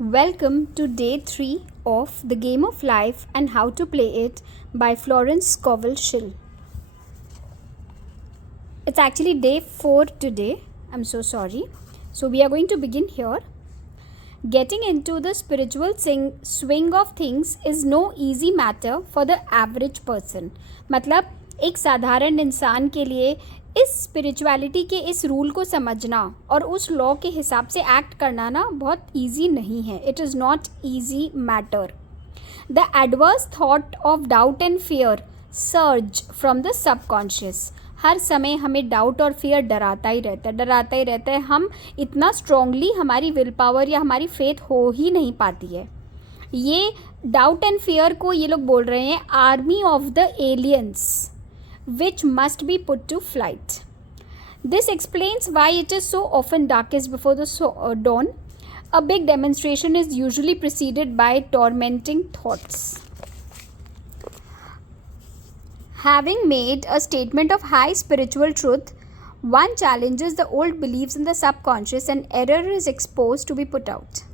Welcome to day 3 of The Game of Life and How to Play It by Florence Scovel Schill. It's actually day 4 today. I'm so sorry. So, we are going to begin here. Getting into the spiritual swing of things is no easy matter for the average person. मतलब एक साधारण इंसान के लिए इस spirituality के इस rule को समझना और उस लॉ के हिसाब से एक्ट करना ना बहुत ईजी नहीं है. It is not easy matter. The adverse thought of doubt and fear surge from the subconscious. हर समय हमें डाउट और फियर डराता ही रहता है. हम इतना स्ट्रांगली हमारी विल पावर या हमारी फेथ हो ही नहीं पाती है. ये डाउट एंड फियर को ये लोग बोल रहे हैं army of the aliens which must be put to flight. This explains why it is so often darkest before the dawn. A big demonstration is usually preceded by tormenting thoughts. Having made a statement of high spiritual truth, one challenges the old beliefs in the subconscious and error is exposed to be put out.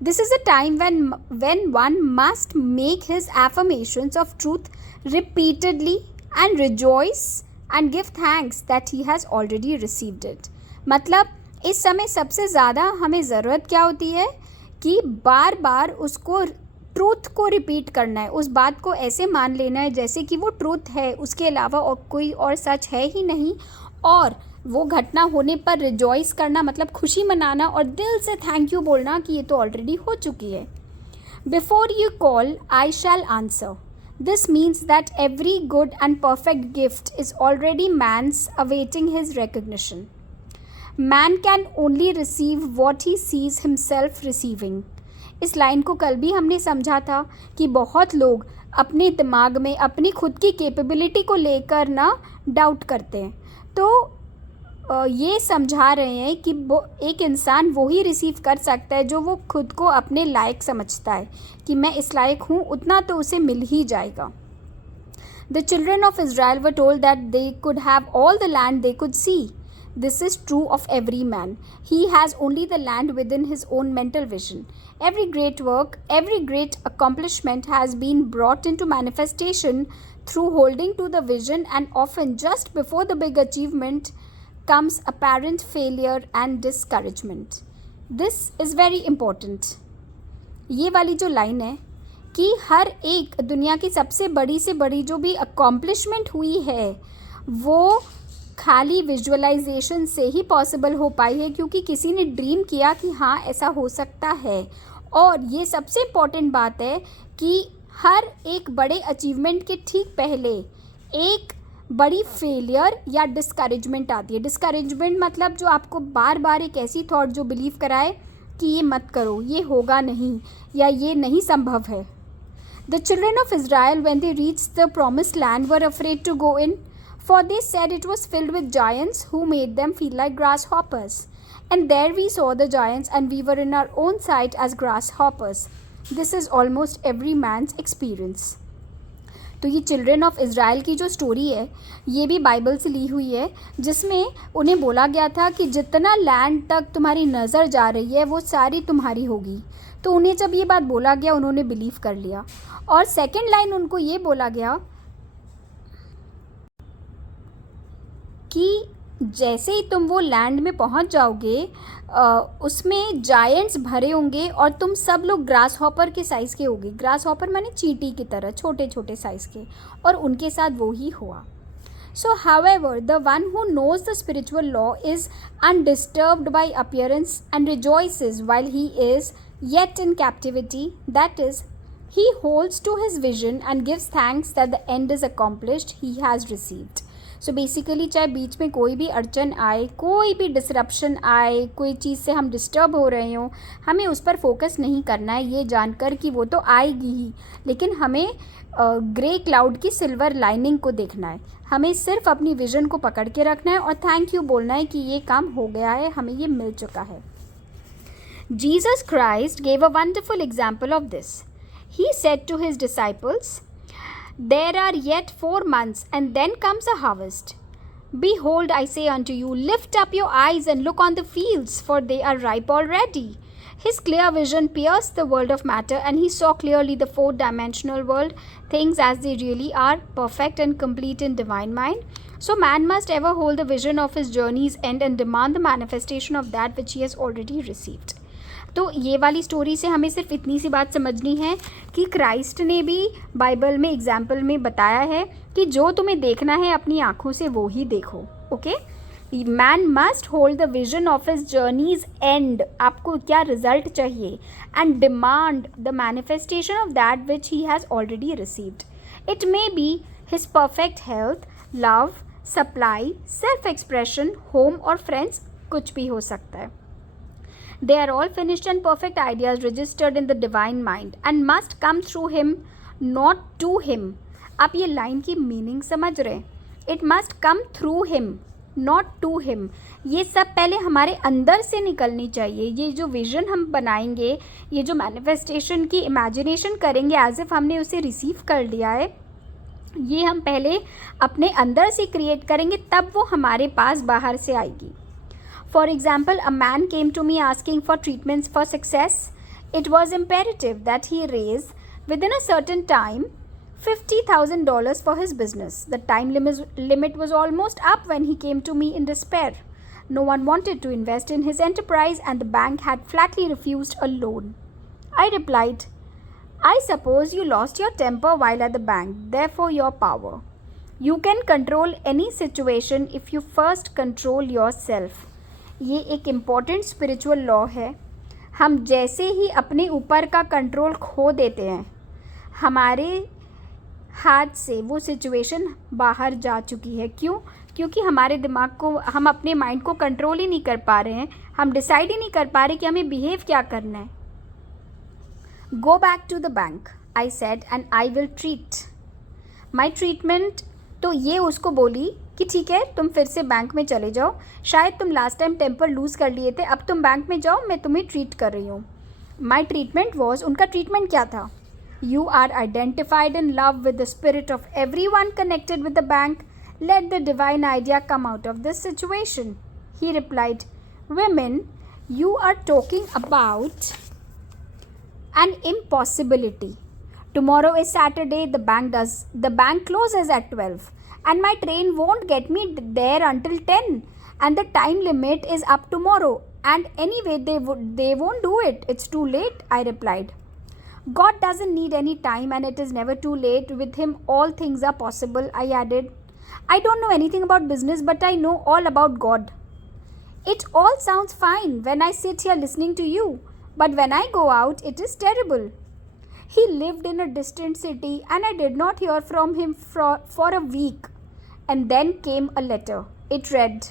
This is a time when one must make his affirmations of truth repeatedly and rejoice and give thanks that he has already received it. मतलब इस समय सबसे ज़्यादा हमें ज़रूरत क्या होती है कि बार बार उसको ट्रूथ को रिपीट करना है. उस बात को ऐसे मान लेना है जैसे कि वो ट्रूथ है, उसके अलावा और कोई और सच है ही नहीं. और वो घटना होने पर रिजॉइस करना मतलब खुशी मनाना और दिल से थैंक यू बोलना कि ये तो ऑलरेडी हो चुकी है. Before you call I shall answer. This means that every good and perfect gift is already man's awaiting his recognition. Man can only receive what he sees himself receiving. इस line को कल भी हमने समझा था कि बहुत लोग अपने दिमाग में अपनी खुद की कैपेबिलिटी को लेकर ना डाउट करते हैं. तो ये समझा रहे हैं कि वो एक इंसान वो ही रिसीव कर सकता है जो वो खुद को अपने लायक समझता है कि मैं इस लायक हूँ, उतना तो उसे मिल ही जाएगा. The children of Israel were told that they could have all the land they could see. This is true of every man. He has only the land with in his own mental vision. Every great work, every great accomplishment has been brought into manifestation through holding to the vision, and often just before the big achievement comes apparent failure and discouragement. This is very important. ये वाली जो line है कि हर एक दुनिया की सबसे बड़ी से बड़ी जो भी अकॉम्प्लिशमेंट हुई है वो खाली विजुअलाइजेशन से ही पॉसिबल हो पाई है क्योंकि किसी ने ड्रीम किया कि हाँ ऐसा हो सकता है. और ये सबसे इम्पॉर्टेंट बात है कि हर एक बड़े अचीवमेंट के ठीक पहले एक बड़ी फेलियर या डिस्करेजमेंट आती है. डिस्करेजमेंट मतलब जो आपको बार बार एक ऐसी थॉट जो बिलीव कराए कि ये मत करो, ये होगा नहीं या ये नहीं संभव है. The children of Israel when they reached the promised land were afraid to go in, for they said it was filled with giants who made them feel like grasshoppers. And there we saw the giants and we were in our own sight as grasshoppers. This is almost every man's experience. तो ये children of Israel की जो story है ये भी Bible से ली हुई है जिसमें उन्हें बोला गया था कि जितना लैंड तक तुम्हारी नज़र जा रही है वो सारी तुम्हारी होगी. तो उन्हें जब ये बात बोला गया उन्होंने बिलीव कर लिया. और सेकेंड लाइन उनको ये बोला गया कि जैसे ही तुम वो लैंड में पहुंच जाओगे उसमें जायंट्स भरे होंगे और तुम सब लोग ग्रास हॉपर के साइज़ के होगे. ग्रास हॉपर माने चींटी की तरह छोटे छोटे साइज़ के. और उनके साथ वो ही हुआ. So however the one who knows the spiritual law is undisturbed by appearance and rejoices while he is yet in captivity. That is he holds to his vision and gives thanks that the end is accomplished he has received. So basically चाहे बीच में कोई भी अड़चन आए, कोई भी disruption आए, कोई चीज़ से हम डिस्टर्ब हो रहे हों, हमें उस पर फोकस नहीं करना है ये जानकर कि वो तो आएगी ही. लेकिन हमें ग्रे क्लाउड की सिल्वर लाइनिंग को देखना है. हमें सिर्फ अपनी विजन को पकड़ के रखना है और थैंक यू बोलना है कि ये काम हो गया है, हमें ये मिल चुका है. Jesus Christ gave a wonderful example of this. He said to his disciples, there are yet 4 months and then comes a harvest. Behold, I say unto you, lift up your eyes and look on the fields, for they are ripe already. His clear vision pierced the world of matter and he saw clearly the four-dimensional world, things as they really are, perfect and complete in divine mind. So man must ever hold the vision of his journey's end and demand the manifestation of that which he has already received. तो ये वाली story से हमें सिर्फ इतनी सी बात समझनी है कि क्राइस्ट ने भी बाइबल में एग्जाम्पल में बताया है कि जो तुम्हें देखना है अपनी आँखों से वो ही देखो. Okay, man must hold the vision of his journeys and. आपको क्या रिजल्ट चाहिए, and demand the manifestation of that which he has already received. It may be his perfect health, love, supply, self expression, home और friends, कुछ भी हो सकता है. They are all finished and perfect ideas registered in the divine mind and must come through him, not to him. आप ये line की meaning समझ रहे हैं? It must come through him, not to him. ये सब पहले हमारे अंदर से निकलनी चाहिए. ये जो विजन हम बनाएंगे, ये जो मैनिफेस्टेशन की इमेजिनेशन करेंगे एज इफ हमने उसे रिसीव कर लिया है, ये हम पहले अपने अंदर से क्रिएट करेंगे, तब वो हमारे पास बाहर से आएगी. For example, a man came to me asking for treatments for success. It was imperative that he raise, within a certain time, $50,000 for his business. The time limit was almost up when he came to me in despair. No one wanted to invest in his enterprise and the bank had flatly refused a loan. I replied, I suppose you lost your temper while at the bank, therefore your power. You can control any situation if you first control yourself. ये एक important spiritual law है. हम जैसे ही अपने ऊपर का control खो देते हैं, हमारे हाथ से वो सिचुएशन बाहर जा चुकी है. क्यों? क्योंकि हमारे दिमाग को, हम अपने माइंड को कंट्रोल ही नहीं कर पा रहे हैं. हम डिसाइड ही नहीं कर पा रहे कि हमें बिहेव क्या करना है. Go back to the bank, I said, and I will treat my treatment. तो ये उसको बोली कि ठीक है, तुम फिर से बैंक में चले जाओ, शायद तुम लास्ट टाइम टेम्पर लूज़ कर लिए थे, अब तुम बैंक में जाओ, मैं तुम्हें ट्रीट कर रही हूँ. माई ट्रीटमेंट वॉज, उनका ट्रीटमेंट क्या था? You are identified in love with the spirit of every one connected with the bank, let the divine idea come out of this situation. He replied, women, you are talking about an impossibility. Tomorrow is Saturday, the bank closes at 12 and my train won't get me there until 10 and the time limit is up tomorrow and anyway they won't do it. It's too late, I replied. God doesn't need any time and it is never too late. With him all things are possible, I added. I don't know anything about business, but I know all about God. It all sounds fine when I sit here listening to you, but when I go out, it is terrible. He lived in a distant city and I did not hear from him for a week. And then came a letter. It read,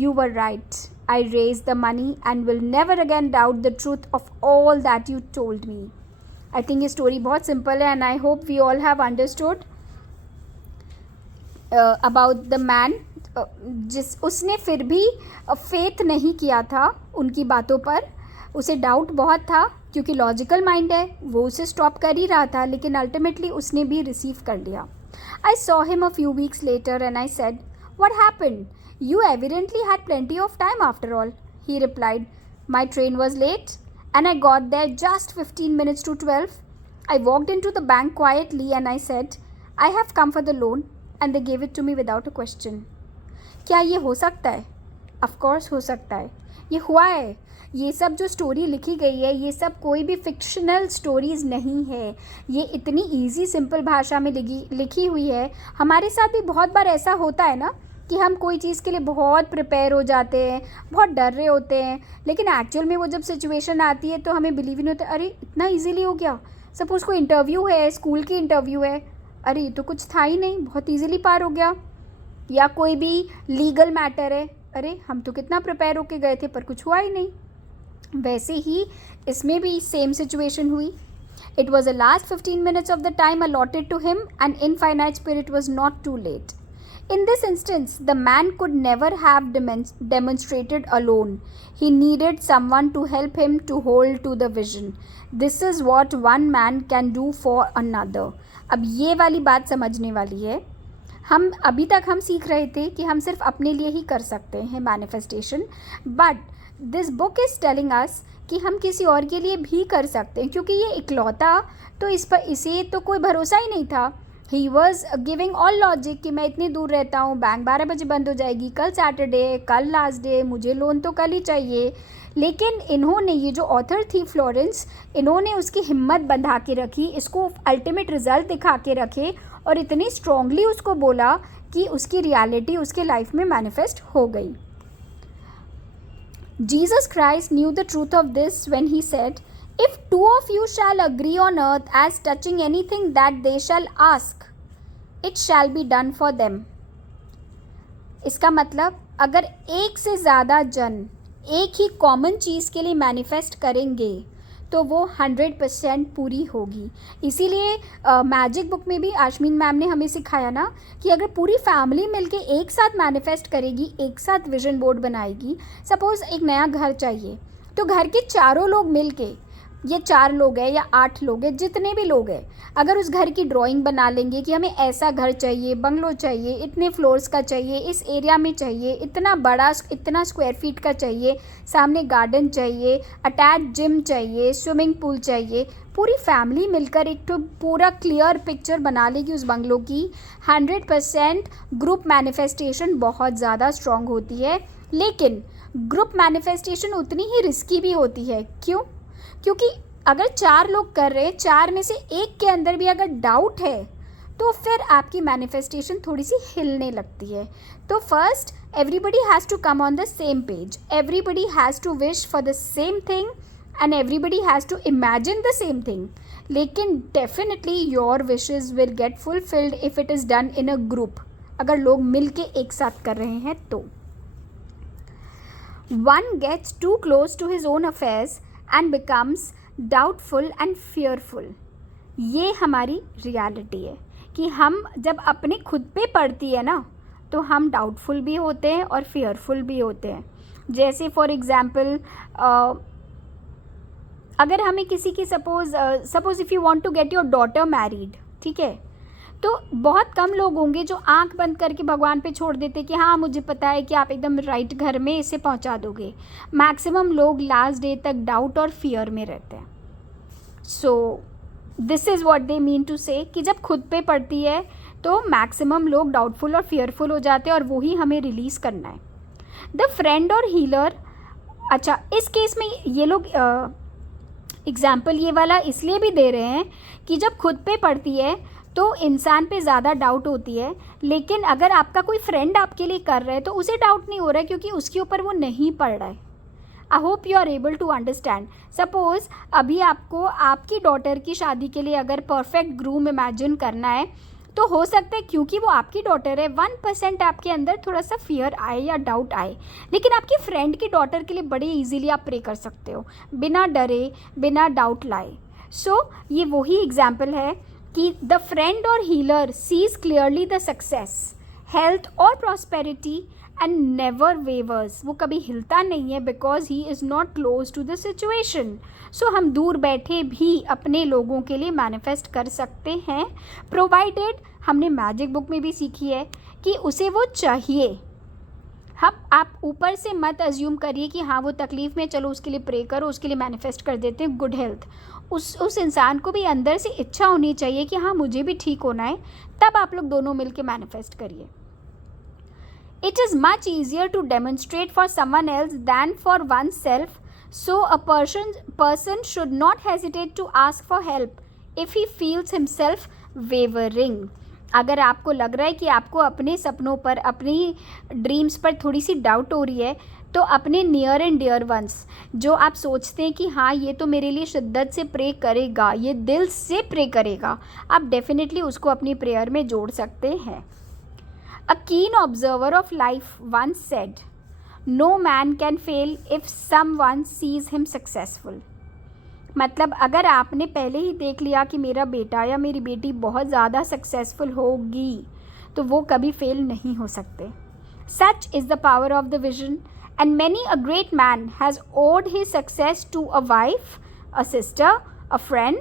"You were right. I raised the money and will never again doubt the truth of all that you told me." I think this story बहुत simple है and I hope we all have understood about the man जिस उसने फिर भी faith नहीं किया था उनकी बातों पर. उसे डाउट बहुत था क्योंकि लॉजिकल माइंड है, वो उसे स्टॉप कर ही रहा था, लेकिन अल्टीमेटली उसने भी रिसीव कर लिया. I saw him a few weeks later and I said, "What happened? You evidently had plenty of time after all." He replied, "My train was late and I got there just 15 minutes to 12. I walked into the bank quietly and I said, I have come for the loan and they gave it to me without a question." क्या ये हो सकता है? Of course हो सकता है. ये हुआ है. ये सब जो स्टोरी लिखी गई है, ये सब कोई भी फिक्शनल स्टोरीज़ नहीं है. ये इतनी इजी सिंपल भाषा में लिखी हुई है. हमारे साथ भी बहुत बार ऐसा होता है ना कि हम कोई चीज़ के लिए बहुत प्रिपेयर हो जाते हैं, बहुत डर रहे होते हैं, लेकिन एक्चुअल में वो जब सिचुएशन आती है तो हमें बिलीव ही नहीं होता. अरे इतना ईजीली हो गया. सपोज़ कोई इंटरव्यू है, स्कूल की इंटरव्यू है, अरे ये तो कुछ था ही नहीं, बहुत ईजीली पार हो गया. या कोई भी लीगल मैटर है, अरे हम तो कितना प्रिपेयर होके गए थे पर कुछ हुआ ही नहीं. वैसे ही इसमें भी सेम सिचुएशन हुई. It was the last 15 minutes of the time allotted to him and infinite spirit was not too late. In this instance, the man could never have demonstrated alone. He needed someone to help him to hold to the vision. This is what one man can do for another. अब ये वाली बात समझने वाली है. हम अभी तक हम सीख रहे थे कि हम सिर्फ अपने लिए ही कर सकते हैं manifestation, but this book is telling us कि हम किसी और के लिए भी कर सकते हैं, क्योंकि ये इकलौता तो इसे तो कोई भरोसा ही नहीं था. He was giving all logic कि मैं इतनी दूर रहता हूँ, बैंक 12 बजे बंद हो जाएगी, कल सैटरडे, कल लास्ट डे, मुझे लोन तो कल ही चाहिए. लेकिन इन्होंने, ये जो ऑथर थी फ्लोरेंस, इन्होंने उसकी हिम्मत बंधा के रखी, इसको अल्टीमेट रिजल्ट दिखा के रखे और इतनी स्ट्रांगली उसको बोला कि उसकी रियलिटी उसके लाइफ में मैनिफेस्ट हो गई. Jesus Christ knew the truth of this when he said, "If two of you shall agree on earth as touching anything that they shall ask, it shall be done for them." इसका मतलब अगर एक से ज़्यादा जन एक ही common चीज़ के लिए मैनिफेस्ट करेंगे तो वो 100% पूरी होगी. इसीलिए मैजिक बुक में भी आशमीन मैम ने हमें सिखाया ना कि अगर पूरी फैमिली मिलके एक साथ मैनिफेस्ट करेगी, एक साथ विजन बोर्ड बनाएगी. सपोज़ एक नया घर चाहिए, तो घर के चारों लोग मिलके, ये 4 लोग हैं या 8 लोग हैं, जितने भी लोग हैं, अगर उस घर की ड्राइंग बना लेंगे कि हमें ऐसा घर चाहिए, बंगलो चाहिए, इतने फ्लोर्स का चाहिए, इस एरिया में चाहिए, इतना बड़ा, इतना स्क्वायर फीट का चाहिए, सामने गार्डन चाहिए, अटैच जिम चाहिए, स्विमिंग पूल चाहिए, पूरी फैमिली मिलकर एक तो पूरा क्लियर पिक्चर बना लेगी उस बंगलो की, 100% ग्रुप मैनिफेस्टेशन बहुत ज़्यादा स्ट्रॉन्ग होती है. लेकिन ग्रुप मैनिफेस्टेशन उतनी ही रिस्की भी होती है. क्यों? क्योंकि अगर 4 लोग कर रहे हैं, 4 में से एक के अंदर भी अगर डाउट है तो फिर आपकी मैनिफेस्टेशन थोड़ी सी हिलने लगती है. तो first, everybody has to come on the same page, everybody has to wish for the same thing and everybody has to imagine the same thing. लेकिन definitely your wishes will get fulfilled if it is done in a group. अगर लोग मिल के एक साथ कर रहे हैं तो. One gets too close to his own affairs and becomes doubtful and fearful. ये हमारी रियलिटी है कि हम जब अपने खुद पे पड़ती है ना तो हम डाउटफुल भी होते हैं और fearful भी होते हैं. जैसे फॉर एग्ज़ाम्पल अगर हमें किसी की suppose if you want to get your daughter married, ठीक है, तो बहुत कम लोग होंगे जो आंख बंद करके भगवान पे छोड़ देते कि हाँ मुझे पता है कि आप एकदम राइट घर में इसे पहुंचा दोगे. मैक्सिमम लोग लास्ट डे तक डाउट और फियर में रहते हैं. So this is what they mean to say कि जब खुद पे पड़ती है तो मैक्सिमम लोग डाउटफुल और फियरफुल हो जाते हैं और वही हमें रिलीज़ करना है. द फ्रेंड और हीलर. अच्छा, इस केस में ये लोग एग्जाम्पल ये वाला इसलिए भी दे रहे हैं कि जब खुद पे पड़ती है तो इंसान पे ज़्यादा डाउट होती है. लेकिन अगर आपका कोई फ्रेंड आपके लिए कर रहा है तो उसे डाउट नहीं हो रहा है क्योंकि उसके ऊपर वो नहीं पड़ रहा है. I hope you are able to understand. Suppose अभी आपको आपकी डॉटर की शादी के लिए अगर परफेक्ट ग्रूम इमेजिन करना है तो हो सकता है क्योंकि वो आपकी डॉटर है 1% आपके अंदर थोड़ा सा फियर आए या डाउट आए. लेकिन आपकी फ्रेंड की डॉटर के लिए बड़े ईजीली आप प्रे कर सकते हो बिना डरे, बिना डाउट लाए. सो ये वही एग्जाम्पल है कि द फ्रेंड और healer sees clearly the success, health और प्रॉस्पेरिटी एंड नेवर वेवर्स. वो कभी हिलता नहीं है because he is not close to the situation. So हम दूर बैठे भी अपने लोगों के लिए मैनिफेस्ट कर सकते हैं, प्रोवाइडेड, हमने मैजिक बुक में भी सीखी है कि उसे वो चाहिए. आप ऊपर से मत अज्यूम करिए कि हाँ वो तकलीफ़ में, चलो उसके लिए प्रे करो, उसके लिए मैनिफेस्ट कर देते हैं गुड हेल्थ. उस इंसान को भी अंदर से इच्छा होनी चाहिए कि हाँ मुझे भी ठीक होना है, तब आप लोग दोनों मिलके मैनिफेस्ट करिए. It is much easier to demonstrate for someone else than for one self. So a person should not hesitate to ask for help if he feels himself wavering. अगर आपको लग रहा है कि आपको अपने सपनों पर, अपनी ड्रीम्स पर थोड़ी सी डाउट हो रही है, तो अपने नियर एंड डियर वंस जो आप सोचते हैं कि हाँ ये तो मेरे लिए शिद्दत से प्रे करेगा, ये दिल से प्रे करेगा, आप डेफिनेटली उसको अपनी प्रेयर में जोड़ सकते हैं. A keen observer of life once said, no man can fail if someone sees him successful. मतलब अगर आपने पहले ही देख लिया कि मेरा बेटा या मेरी बेटी बहुत ज़्यादा सक्सेसफुल होगी तो वो कभी फेल नहीं हो सकते. Such is the power of the vision and many a great man has owed his success to a wife, a sister, a friend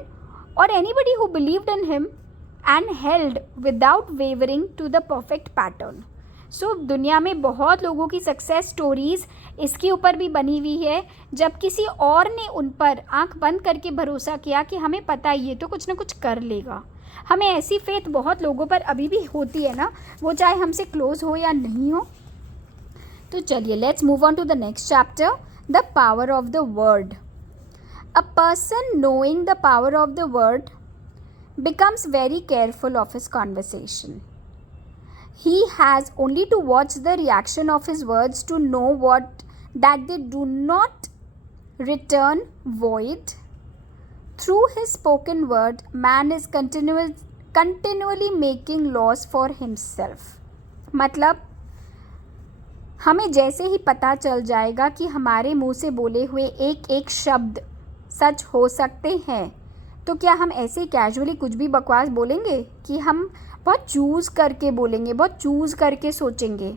और anybody who believed in him and held without wavering to the perfect pattern. So दुनिया में बहुत लोगों की success stories इसके ऊपर भी बनी हुई है, जब किसी और ने उन पर आंख बंद करके भरोसा किया कि हमें पता है ये तो कुछ ना कुछ कर लेगा। हमें ऐसी फेथ बहुत लोगों पर अभी भी होती है ना, वो चाहे हमसे क्लोज हो या नहीं हो। तो चलिए let's move on to the next chapter, the power of the word. A person knowing the power of the word becomes very careful of his conversation. He has only to watch the reaction of his words to know that they do not return void. Through his spoken word, man is continually making laws for himself. मतलब हमें जैसे ही पता चल जाएगा कि हमारे मुंह से बोले हुए एक एक शब्द सच हो सकते हैं, तो क्या हम ऐसे कैजुअली कुछ भी बकवास बोलेंगे? कि हम बहुत चूज़ करके बोलेंगे, बहुत चूज़ करके सोचेंगे।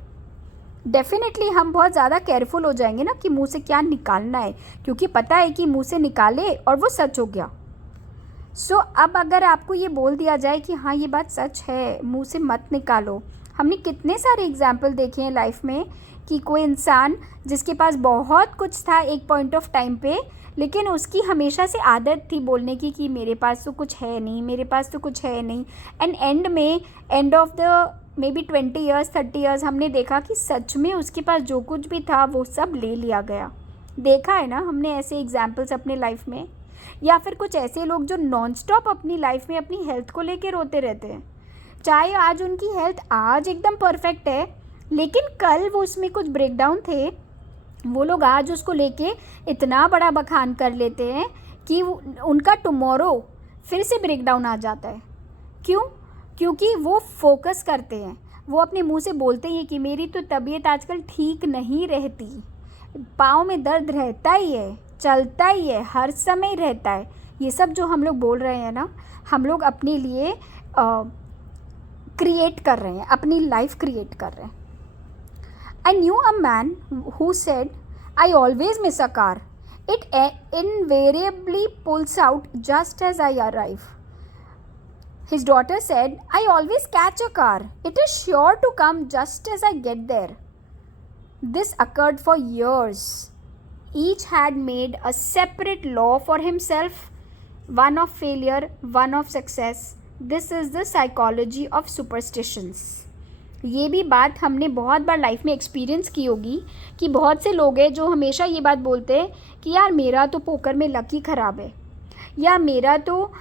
डेफिनेटली हम बहुत ज़्यादा केयरफुल हो जाएंगे ना कि मुंह से क्या निकालना है, क्योंकि पता है कि मुंह से निकाले और वो सच हो गया। सो अब अगर आपको ये बोल दिया जाए कि हाँ ये बात सच है, मुंह से मत निकालो। हमने कितने सारे एग्जाम्पल देखे हैं लाइफ में कि कोई इंसान जिसके पास बहुत कुछ था एक पॉइंट ऑफ टाइम पे, लेकिन उसकी हमेशा से आदत थी बोलने की कि मेरे पास तो कुछ है नहीं, मेरे पास तो कुछ है नहीं। एंड एंड में end of the may be 20 years 30 years हमने देखा कि सच में उसके पास जो कुछ भी था वो सब ले लिया गया। देखा है ना हमने ऐसे एग्जाम्पल्स अपने लाइफ में। या फिर कुछ ऐसे लोग जो नॉन स्टॉप अपनी लाइफ में अपनी हेल्थ को लेके रोते रहते हैं, चाहे आज उनकी हेल्थ आज एकदम परफेक्ट है, लेकिन कल वो उसमें कुछ ब्रेकडाउन थे, वो लोग आज उसको लेके इतना बड़ा बखान कर लेते हैं कि उनका टुमारो फिर से ब्रेकडाउन आ जाता है। क्यों? क्योंकि वो फोकस करते हैं, वो अपने मुंह से बोलते हैं कि मेरी तो तबीयत आजकल ठीक नहीं रहती, पाँव में दर्द रहता ही है, चलता ही है, हर समय रहता है। ये सब जो हम लोग बोल रहे हैं ना, हम लोग अपने लिए क्रिएट कर रहे हैं, अपनी लाइफ क्रिएट कर रहे हैं। I knew a man who said, I always miss a car. It invariably pulls out just as I arrive. His daughter said, I always catch a car. It is sure to come just as I get there. This occurred for years. Each had made a separate law for himself, one of failure, one of success. This is the psychology of superstitions. ये भी बात हमने बहुत बार life में experience की होगी कि बहुत से लोग हैं जो हमेशा ये बात बोलते हैं कि यार मेरा तो पोकर में लक ही ख़राब है, या मेरा तो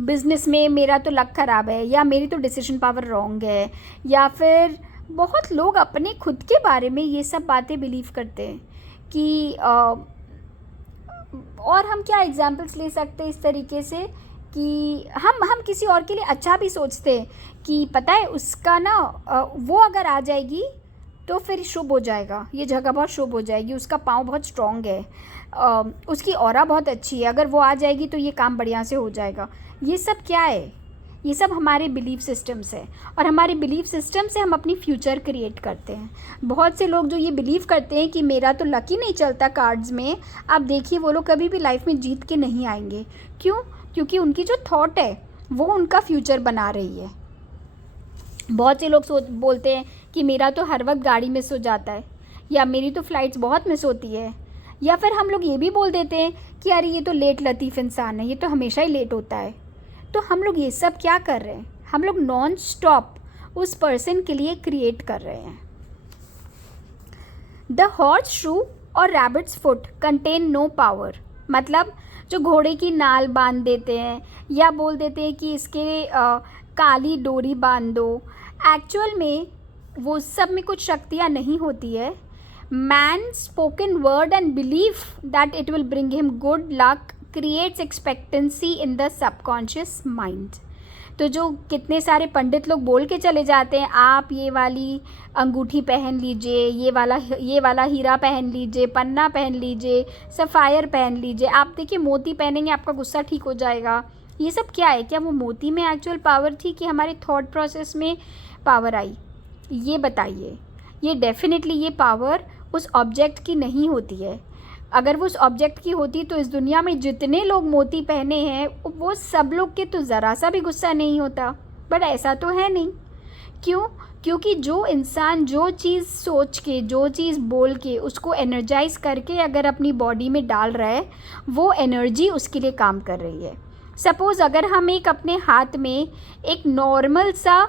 बिज़नेस में मेरा तो लक ख़राब है, या मेरी तो डिसीजन पावर रॉन्ग है। या फिर बहुत लोग अपने खुद के बारे में ये सब बातें बिलीव करते हैं कि और हम क्या एग्जांपल्स ले सकते हैं इस तरीके से कि हम किसी और के लिए अच्छा भी सोचते हैं कि पता है उसका ना वो अगर आ जाएगी तो फिर शुभ हो जाएगा, ये जगह बहुत शुभ हो जाएगी, उसका पाँव बहुत स्ट्रॉन्ग है, उसकी ऑरा बहुत अच्छी है, अगर वो आ जाएगी तो ये काम बढ़िया से हो जाएगा। ये सब क्या है? ये सब हमारे बिलीफ सिस्टम्स है, और हमारे बिलीफ सिस्टम से हम अपनी फ्यूचर क्रिएट करते हैं। बहुत से लोग जो ये बिलीव करते हैं कि मेरा तो लक ही नहीं चलता कार्ड्स में, आप देखिए वो लोग कभी भी लाइफ में जीत के नहीं आएंगे। क्यों? क्योंकि उनकी जो थॉट है वो उनका फ्यूचर बना रही है। बहुत से लोग बोलते हैं कि मेरा तो हर वक्त गाड़ी मिस हो जाता है, या मेरी तो फ़्लाइट्स बहुत मिस होती है। या फिर हम लोग ये भी बोल देते हैं कि अरे ये तो लेट लतीफ़ इंसान है, ये तो हमेशा ही लेट होता है। तो हम लोग ये सब क्या कर रहे हैं? हम लोग नॉन स्टॉप उस पर्सन के लिए क्रिएट कर रहे हैं। द हॉर्स शू और rabbit's foot contain no power. मतलब जो घोड़े की नाल बांध देते हैं या बोल देते हैं कि इसके काली डोरी बांध दो, एक्चुअल में वो सब में कुछ शक्तियाँ नहीं होती है। Man spoken word and belief that it will bring him good luck creates expectancy in the subconscious mind. तो जो कितने सारे पंडित लोग बोल के चले जाते हैं, आप ये वाली अंगूठी पहन लीजिए, ये वाला हीरा पहन लीजिए, पन्ना पहन लीजिए, सफ़ायर पहन लीजिए, आप देखिए मोती पहनेंगे आपका गुस्सा ठीक हो जाएगा। ये सब क्या है? क्या वो मोती में एक्चुअल पावर थी कि हमारे थॉट प्रोसेस में पावर आई? ये बताइए। ये डेफिनेटली ये पावर उस ऑब्जेक्ट की नहीं होती है। अगर वो उस ऑब्जेक्ट की होती तो इस दुनिया में जितने लोग मोती पहने हैं वो सब लोग के तो ज़रा सा भी गुस्सा नहीं होता, बट ऐसा तो है नहीं। क्यों? क्योंकि जो इंसान जो चीज़ सोच के, जो चीज़ बोल के, उसको एनर्जाइज करके अगर अपनी बॉडी में डाल रहा है, वो एनर्जी उसके लिए काम कर रही है। सपोज़ अगर हम एक अपने हाथ में एक नॉर्मल सा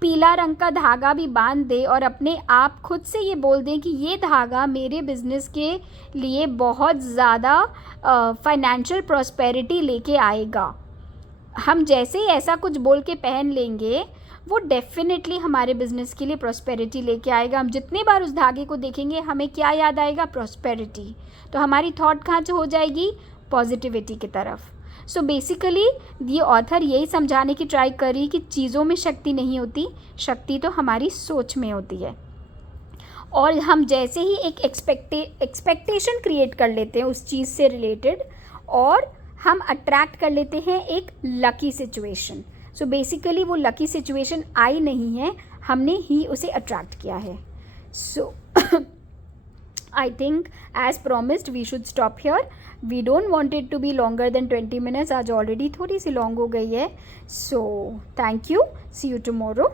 पीला रंग का धागा भी बांध दें और अपने आप खुद से ये बोल दें कि ये धागा मेरे बिज़नेस के लिए बहुत ज़्यादा फाइनेंशियल प्रॉस्पेरिटी लेके आएगा, हम जैसे ही ऐसा कुछ बोल के पहन लेंगे, वो डेफिनेटली हमारे बिज़नेस के लिए प्रॉस्पेरिटी लेके आएगा। हम जितनी बार उस धागे को देखेंगे, हमें क्या याद आएगा? प्रॉस्पेरिटी। तो हमारी थॉट कहाँ से हो जाएगी? पॉजिटिविटी की तरफ। सो बेसिकली ये ऑथर यही समझाने की ट्राई करी कि चीज़ों में शक्ति नहीं होती, शक्ति तो हमारी सोच में होती है। और हम जैसे ही एक एक्सपेक्टेशन क्रिएट कर लेते हैं उस चीज़ से रिलेटेड, और हम अट्रैक्ट कर लेते हैं एक लकी सिचुएशन। सो बेसिकली वो लकी सिचुएशन आई नहीं है, हमने ही उसे अट्रैक्ट किया है। सो I think as promised we should stop here. We don't want it to be longer than 20 minutes. आज already थोड़ी सी लॉन्ग हो गई है. So thank you. See you tomorrow.